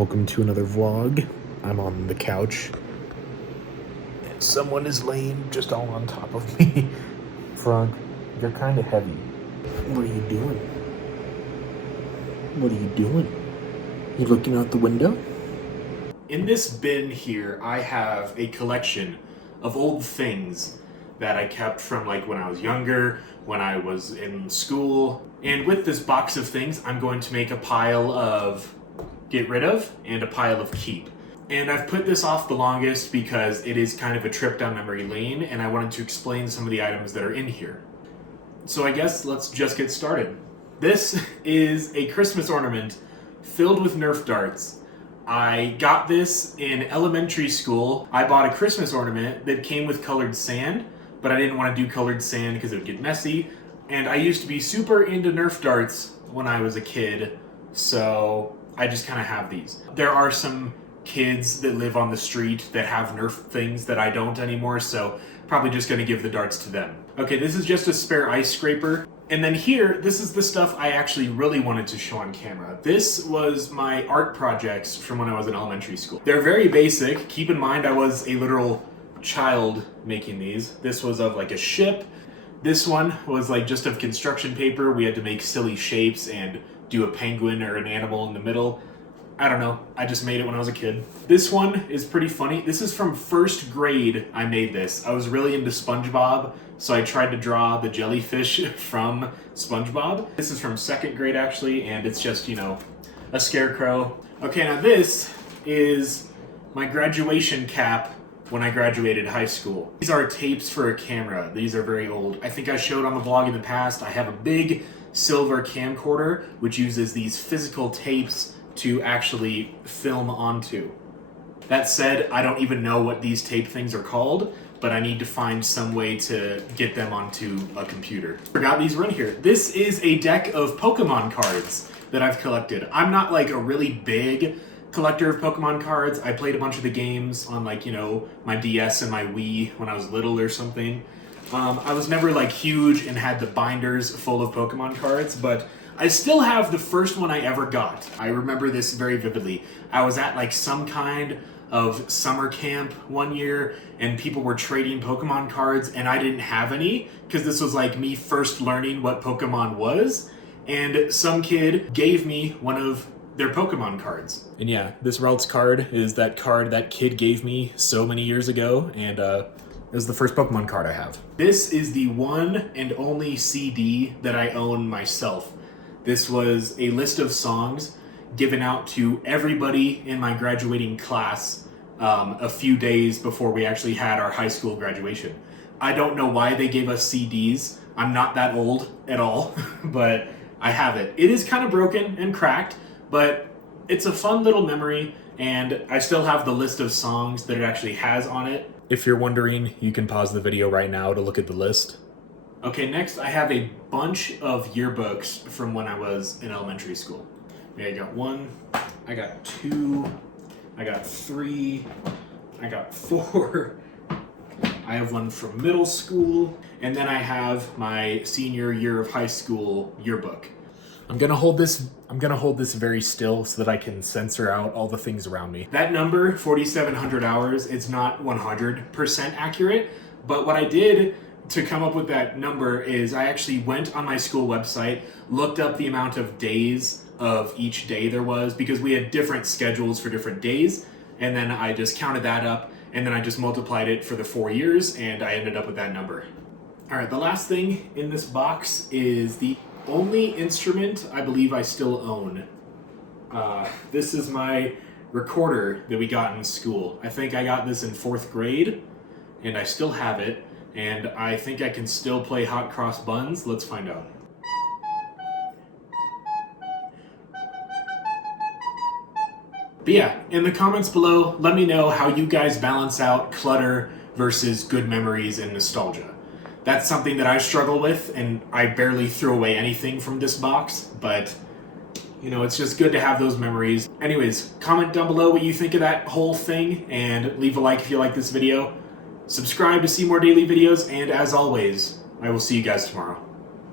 Welcome to another vlog. I'm on the couch. And someone is laying just all on top of me. Frog, you're kind of heavy. What are you doing? What are you doing? You looking out the window? In this bin here, I have a collection of old things that I kept from like when I was younger, when I was in school. And with this box of things, I'm going to make a pile of get rid of and a pile of keep. And I've put this off the longest because it is kind of a trip down memory lane and I wanted to explain some of the items that are in here. So I guess let's just get started. This is a Christmas ornament filled with Nerf darts. I got this in elementary school. I bought a Christmas ornament that came with colored sand, but I didn't want to do colored sand because it would get messy. And I used to be super into Nerf darts when I was a kid, so I just kind of have these. There are some kids that live on the street that have Nerf things that I don't anymore, so probably just gonna give the darts to them. Okay, this is just a spare ice scraper. And then here, this is the stuff I actually really wanted to show on camera. This was my art projects from when I was in elementary school. They're very basic. Keep in mind I was a literal child making these. This was of like a ship. This one was like just of construction paper. We had to make silly shapes and do a penguin or an animal in the middle. I don't know, I just made it when I was a kid. This one is pretty funny. This is from first grade I made this. I was really into SpongeBob, so I tried to draw the jellyfish from SpongeBob. This is from second grade actually, and it's just, you know, a scarecrow. Okay, now this is my graduation cap when I graduated high school. These are tapes for a camera. These are very old. I think I showed on the vlog in the past, I have a big silver camcorder which uses these physical tapes to actually film onto. That said, I don't even know what these tape things are called, but I need to find some way to get them onto a computer. Forgot these were in here. This is a deck of Pokemon cards that I've collected. I'm not like a really big collector of Pokemon cards. I played a bunch of the games on like, you know, my DS and my Wii when I was little or something. I was never like huge and had the binders full of Pokemon cards, but I still have the first one I ever got. I remember this very vividly. I was at like some kind of summer camp one year and people were trading Pokemon cards and I didn't have any because this was like me first learning what Pokemon was, and some kid gave me one of their Pokemon cards. And yeah, this Ralts card is that card that kid gave me so many years ago, and it was the first Pokemon card I have. This is the one and only CD that I own myself. This was a list of songs given out to everybody in my graduating class a few days before we actually had our high school graduation. I don't know why they gave us CDs. I'm not that old at all, but I have it. It is kind of broken and cracked, but it's a fun little memory, and I still have the list of songs that it actually has on it. If you're wondering, you can pause the video right now to look at the list. Okay, next I have a bunch of yearbooks from when I was in elementary school. Yeah, I got 1, I got 2, I got 3, I got 4, I have one from middle school, and then I have my senior year of high school yearbook. I'm gonna hold this very still so that I can censor out all the things around me. That number, 4,700 hours, it's not 100% accurate, but what I did to come up with that number is I actually went on my school website, looked up the amount of days of each day there was, because we had different schedules for different days, and then I just counted that up, and then I just multiplied it for the 4 years, and I ended up with that number. All right, the last thing in this box is the only instrument I believe I still own. This is my recorder that we got in school. I think I got this in 4th grade, and I still have it, and I think I can still play Hot Cross Buns. Let's find out. But yeah, in the comments below, let me know how you guys balance out clutter versus good memories and nostalgia. That's something that I struggle with, and I barely threw away anything from this box, but you know, it's just good to have those memories. Anyways, comment down below what you think of that whole thing, and leave a like if you like this video. Subscribe to see more daily videos, and as always, I will see you guys tomorrow.